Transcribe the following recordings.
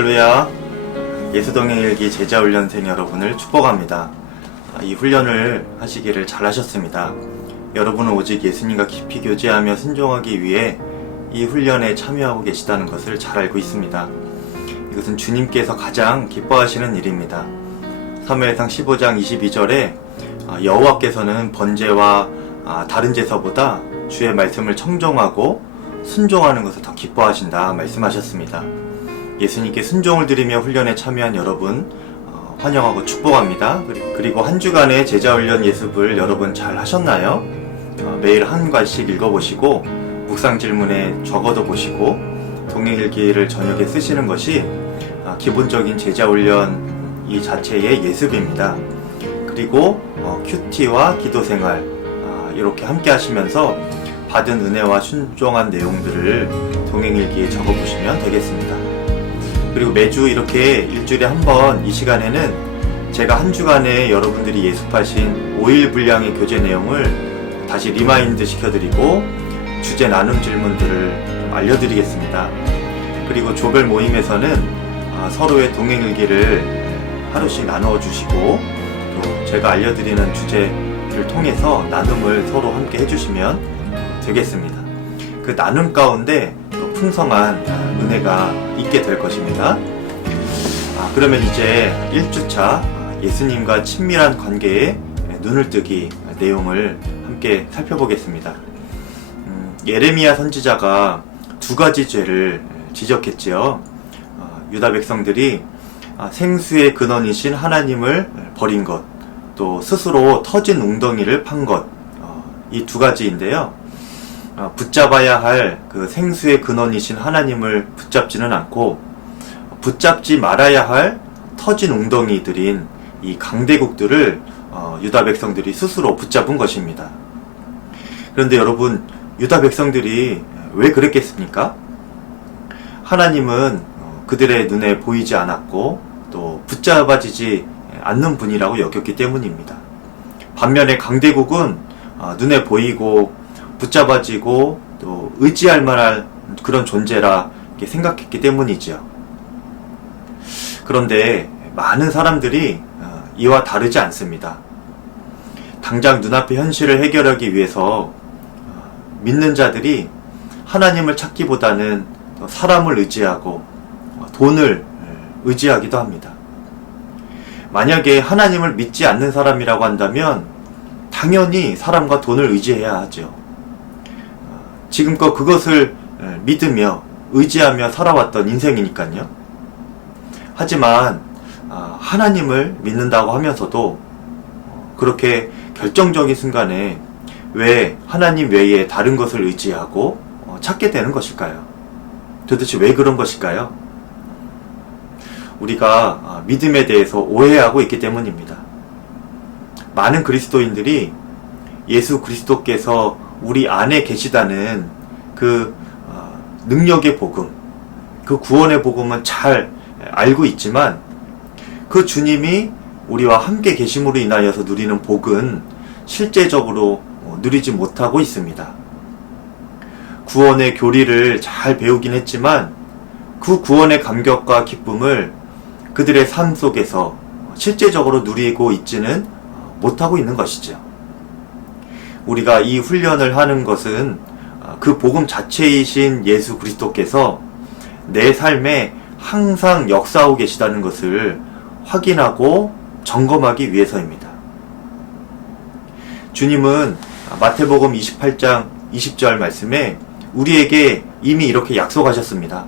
할렐루야. 예수동행일기 제자훈련생 여러분을 축복합니다. 이 훈련을 하시기를 잘하셨습니다. 여러분은 오직 예수님과 깊이 교제하며 순종하기 위해 이 훈련에 참여하고 계시다는 것을 잘 알고 있습니다. 이것은 주님께서 가장 기뻐하시는 일입니다. 사무엘상 15장 22절에 여호와께서는 번제와 다른 제사보다 주의 말씀을 청종하고 순종하는 것을 더 기뻐하신다 말씀하셨습니다. 예수님께 순종을 드리며 훈련에 참여한 여러분 환영하고 축복합니다. 그리고 한 주간의 제자훈련 예습을 여러분 잘 하셨나요? 매일 한 과씩 읽어보시고 묵상 질문에 적어도 보시고 동행일기를 저녁에 쓰시는 것이 기본적인 제자훈련 이 자체의 예습입니다. 그리고 큐티와 기도생활 이렇게 함께 하시면서 받은 은혜와 순종한 내용들을 동행일기에 적어보시면 되겠습니다. 그리고 매주 이렇게 일주일에 한 번 이 시간에는 제가 한 주간에 여러분들이 예습하신 5일 분량의 교재 내용을 다시 리마인드 시켜드리고 주제 나눔 질문들을 좀 알려드리겠습니다. 그리고 조별 모임에서는 서로의 동행일기를 하루씩 나누어 주시고 또 제가 알려드리는 주제를 통해서 나눔을 서로 함께 해주시면 되겠습니다. 그 나눔 가운데 또 풍성한 은혜가 있게 될 것입니다. 그러면 이제 1주차 예수님과 친밀한 관계에 눈을 뜨기 내용을 함께 살펴보겠습니다. 예레미야 선지자가 두 가지 죄를 지적했지요. 유다 백성들이 생수의 근원이신 하나님을 버린 것, 또 스스로 터진 웅덩이를 판 것, 이 두 가지인데요. 붙잡아야 할 그 생수의 근원이신 하나님을 붙잡지는 않고 붙잡지 말아야 할 터진 웅덩이들인 이 강대국들을 유다 백성들이 스스로 붙잡은 것입니다. 그런데 여러분, 유다 백성들이 왜 그랬겠습니까? 하나님은 그들의 눈에 보이지 않았고 또 붙잡아지지 않는 분이라고 여겼기 때문입니다. 반면에 강대국은 눈에 보이고 붙잡아지고 또 의지할 만한 그런 존재라 생각했기 때문이죠. 그런데 많은 사람들이 이와 다르지 않습니다. 당장 눈앞의 현실을 해결하기 위해서 믿는 자들이 하나님을 찾기보다는 사람을 의지하고 돈을 의지하기도 합니다. 만약에 하나님을 믿지 않는 사람이라고 한다면 당연히 사람과 돈을 의지해야 하죠. 지금껏 그것을 믿으며 의지하며 살아왔던 인생이니까요. 하지만 하나님을 믿는다고 하면서도 그렇게 결정적인 순간에 왜 하나님 외에 다른 것을 의지하고 찾게 되는 것일까요? 도대체 왜 그런 것일까요? 우리가 믿음에 대해서 오해하고 있기 때문입니다. 많은 그리스도인들이 예수 그리스도께서 우리 안에 계시다는 그 능력의 복음, 그 구원의 복음은 잘 알고 있지만 그 주님이 우리와 함께 계심으로 인하여서 누리는 복은 실제적으로 누리지 못하고 있습니다. 구원의 교리를 잘 배우긴 했지만 그 구원의 감격과 기쁨을 그들의 삶 속에서 실제적으로 누리고 있지는 못하고 있는 것이죠. 우리가 이 훈련을 하는 것은 그 복음 자체이신 예수 그리스도께서 내 삶에 항상 역사하고 계시다는 것을 확인하고 점검하기 위해서입니다. 주님은 마태복음 28장 20절 말씀에 우리에게 이미 이렇게 약속하셨습니다.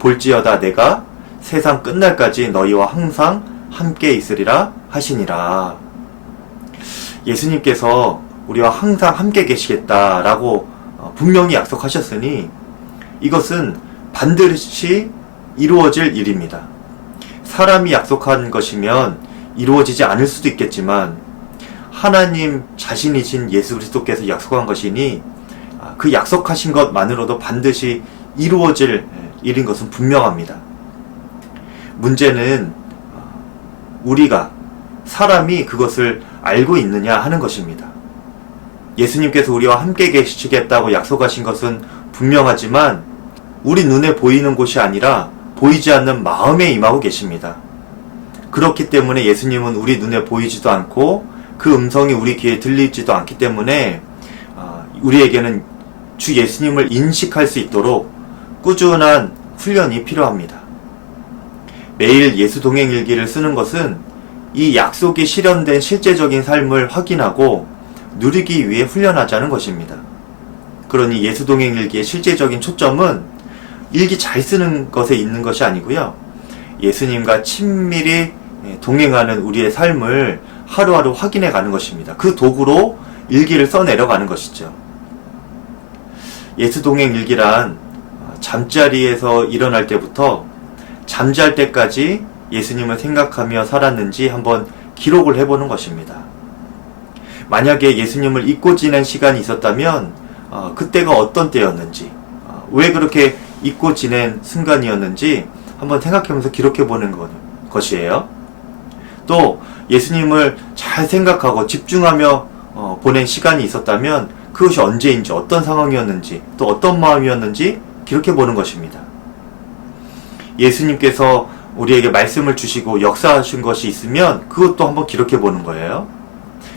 볼지어다 내가 세상 끝날까지 너희와 항상 함께 있으리라 하시니라. 예수님께서 우리와 항상 함께 계시겠다라고 분명히 약속하셨으니 이것은 반드시 이루어질 일입니다. 사람이 약속한 것이면 이루어지지 않을 수도 있겠지만 하나님 자신이신 예수 그리스도께서 약속한 것이니 그 약속하신 것만으로도 반드시 이루어질 일인 것은 분명합니다. 문제는 우리가 사람이 그것을 알고 있느냐 하는 것입니다. 예수님께서 우리와 함께 계시겠다고 약속하신 것은 분명하지만 우리 눈에 보이는 곳이 아니라 보이지 않는 마음에 임하고 계십니다. 그렇기 때문에 예수님은 우리 눈에 보이지도 않고 그 음성이 우리 귀에 들리지도 않기 때문에 우리에게는 주 예수님을 인식할 수 있도록 꾸준한 훈련이 필요합니다. 매일 예수 동행 일기를 쓰는 것은 이 약속이 실현된 실제적인 삶을 확인하고 누리기 위해 훈련하자는 것입니다. 그러니 예수 동행 일기의 실제적인 초점은 일기 잘 쓰는 것에 있는 것이 아니고요. 예수님과 친밀히 동행하는 우리의 삶을 하루하루 확인해 가는 것입니다. 그 도구로 일기를 써내려가는 것이죠. 예수 동행 일기란 잠자리에서 일어날 때부터 잠잘 때까지 예수님을 생각하며 살았는지 한번 기록을 해보는 것입니다. 만약에 예수님을 잊고 지낸 시간이 있었다면 그때가 어떤 때였는지, 왜 그렇게 잊고 지낸 순간이었는지 한번 생각하면서 기록해보는 것이에요. 또 예수님을 잘 생각하고 집중하며 보낸 시간이 있었다면 그것이 언제인지, 어떤 상황이었는지, 또 어떤 마음이었는지 기록해보는 것입니다. 예수님께서 우리에게 말씀을 주시고 역사하신 것이 있으면 그것도 한번 기록해보는 거예요.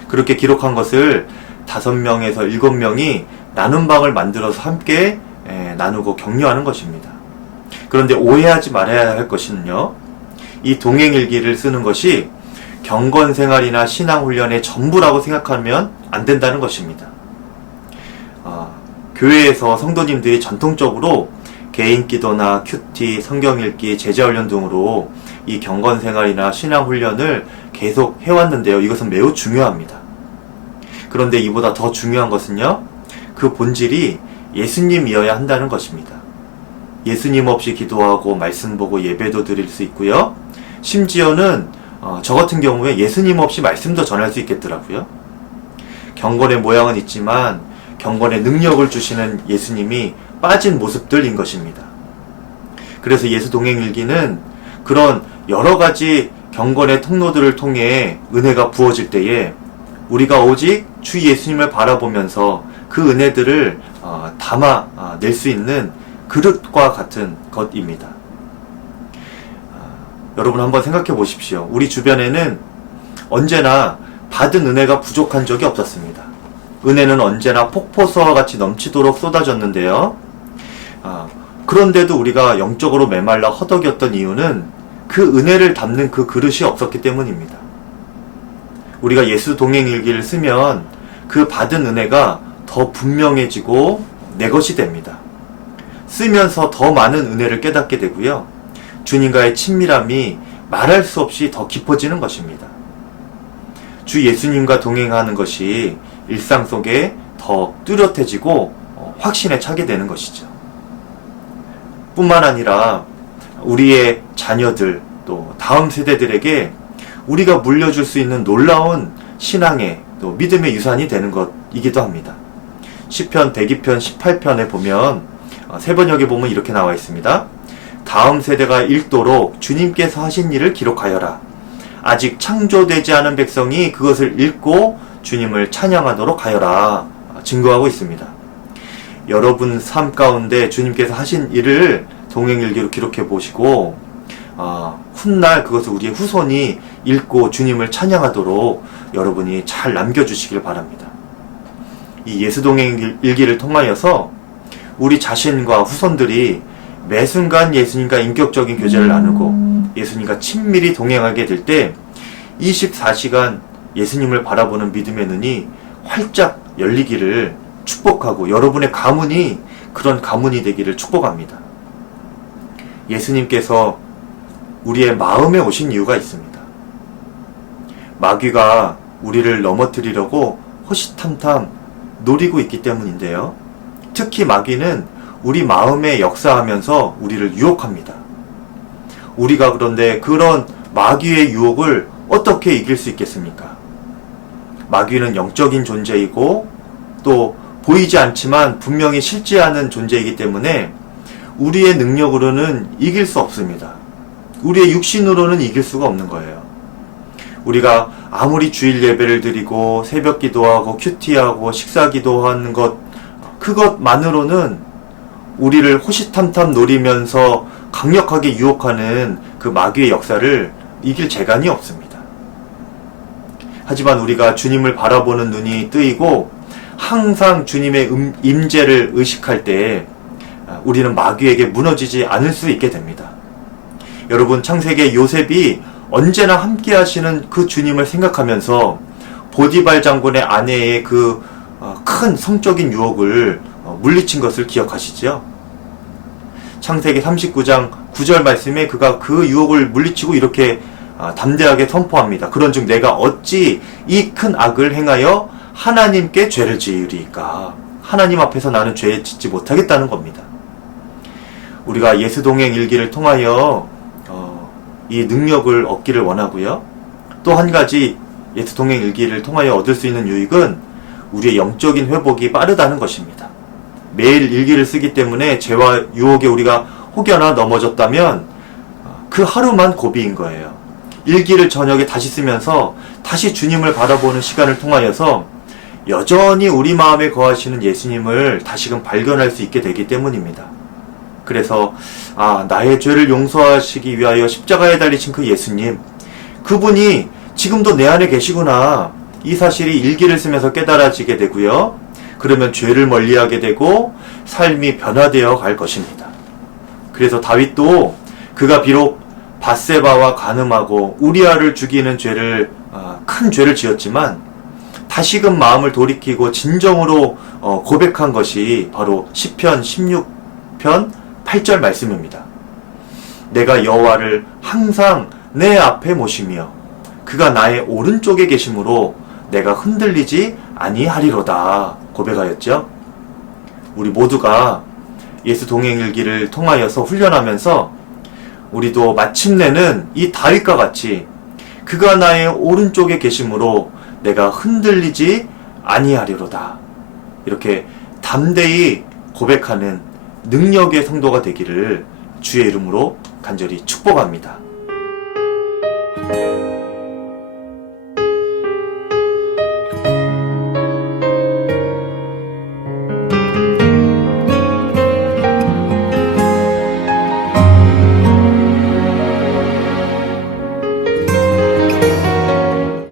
그렇게 기록한 것을 5명에서 7명이 나눔 방을 만들어서 함께 나누고 격려하는 것입니다. 그런데 오해하지 말아야 할 것은요, 이 동행일기를 쓰는 것이 경건생활이나 신앙훈련의 전부라고 생각하면 안 된다는 것입니다. 교회에서 성도님들이 전통적으로 개인기도나 큐티, 성경읽기, 제자훈련 등으로 이 경건생활이나 신앙훈련을 계속 해왔는데요. 이것은 매우 중요합니다. 그런데 이보다 더 중요한 것은요, 그 본질이 예수님이어야 한다는 것입니다. 예수님 없이 기도하고 말씀 보고 예배도 드릴 수 있고요. 심지어는 저 같은 경우에 예수님 없이 말씀도 전할 수 있겠더라고요. 경건의 모양은 있지만 경건의 능력을 주시는 예수님이 빠진 모습들인 것입니다. 그래서 예수 동행일기는 그런 여러 가지 경건의 통로들을 통해 은혜가 부어질 때에 우리가 오직 주 예수님을 바라보면서 그 은혜들을 담아낼 수 있는 그릇과 같은 것입니다. 여러분 한번 생각해 보십시오. 우리 주변에는 언제나 받은 은혜가 부족한 적이 없었습니다. 은혜는 언제나 폭포수와 같이 넘치도록 쏟아졌는데요. 그런데도 우리가 영적으로 메말라 허덕였던 이유는 그 은혜를 담는 그 그릇이 없었기 때문입니다. 우리가 예수 동행일기를 쓰면 그 받은 은혜가 더 분명해지고 내 것이 됩니다. 쓰면서 더 많은 은혜를 깨닫게 되고요. 주님과의 친밀함이 말할 수 없이 더 깊어지는 것입니다. 주 예수님과 동행하는 것이 일상 속에 더 뚜렷해지고 확신에 차게 되는 것이죠. 뿐만 아니라 우리의 자녀들, 또 다음 세대들에게 우리가 물려줄 수 있는 놀라운 신앙의 또 믿음의 유산이 되는 것이기도 합니다. 시편 102편 18편에 보면 세번역에 보면 이렇게 나와 있습니다. 다음 세대가 읽도록 주님께서 하신 일을 기록하여라. 아직 창조되지 않은 백성이 그것을 읽고 주님을 찬양하도록 하여라. 증거하고 있습니다. 여러분 삶 가운데 주님께서 하신 일을 동행일기로 기록해 보시고 훗날 그것을 우리의 후손이 읽고 주님을 찬양하도록 여러분이 잘 남겨주시길 바랍니다. 이 예수동행일기를 통하여서 우리 자신과 후손들이 매 순간 예수님과 인격적인 교제를 나누고 예수님과 친밀히 동행하게 될 때 24시간 예수님을 바라보는 믿음의 눈이 활짝 열리기를 축복하고 여러분의 가문이 그런 가문이 되기를 축복합니다. 예수님께서 우리의 마음에 오신 이유가 있습니다. 마귀가 우리를 넘어뜨리려고 호시탐탐 노리고 있기 때문인데요. 특히 마귀는 우리 마음에 역사하면서 우리를 유혹합니다. 우리가 그런데 그런 마귀의 유혹을 어떻게 이길 수 있겠습니까? 마귀는 영적인 존재이고 또 보이지 않지만 분명히 실제하는 존재이기 때문에 우리의 능력으로는 이길 수 없습니다. 우리의 육신으로는 이길 수가 없는 거예요. 우리가 아무리 주일 예배를 드리고 새벽 기도하고 큐티하고 식사 기도하는 것, 그것만으로는 우리를 호시탐탐 노리면서 강력하게 유혹하는 그 마귀의 역사를 이길 재간이 없습니다. 하지만 우리가 주님을 바라보는 눈이 뜨이고 항상 주님의 임재를 의식할 때 우리는 마귀에게 무너지지 않을 수 있게 됩니다. 여러분, 창세기의 요셉이 언제나 함께 하시는 그 주님을 생각하면서 보디발 장군의 아내의 그 큰 성적인 유혹을 물리친 것을 기억하시죠? 창세기 39장 9절 말씀에 그가 그 유혹을 물리치고 이렇게 담대하게 선포합니다. 그런즉 내가 어찌 이 큰 악을 행하여 하나님께 죄를 지으리까? 하나님 앞에서 나는 죄 짓지 못하겠다는 겁니다. 우리가 예수동행 일기를 통하여 이 능력을 얻기를 원하고요. 또 한 가지 예수동행 일기를 통하여 얻을 수 있는 유익은 우리의 영적인 회복이 빠르다는 것입니다. 매일 일기를 쓰기 때문에 죄와 유혹에 우리가 혹여나 넘어졌다면 그 하루만 고비인 거예요. 일기를 저녁에 다시 쓰면서 다시 주님을 바라보는 시간을 통하여서 여전히 우리 마음에 거하시는 예수님을 다시금 발견할 수 있게 되기 때문입니다. 그래서 나의 죄를 용서하시기 위하여 십자가에 달리신 그 예수님, 그분이 지금도 내 안에 계시구나, 이 사실이 일기를 쓰면서 깨달아지게 되고요. 그러면 죄를 멀리하게 되고 삶이 변화되어 갈 것입니다. 그래서 다윗도 그가 비록 밧세바와 간음하고 우리아를 죽이는 큰 죄를 지었지만 다시금 마음을 돌이키고 진정으로 고백한 것이 바로 시편 16편 8절 말씀입니다. 내가 여호와를 항상 내 앞에 모시며 그가 나의 오른쪽에 계심으로 내가 흔들리지 아니하리로다 고백하였죠. 우리 모두가 예수 동행일기를 통하여서 훈련하면서 우리도 마침내는 이 다윗과 같이 그가 나의 오른쪽에 계심으로 내가 흔들리지 아니하리로다, 이렇게 담대히 고백하는 능력의 성도가 되기를 주의 이름으로 간절히 축복합니다.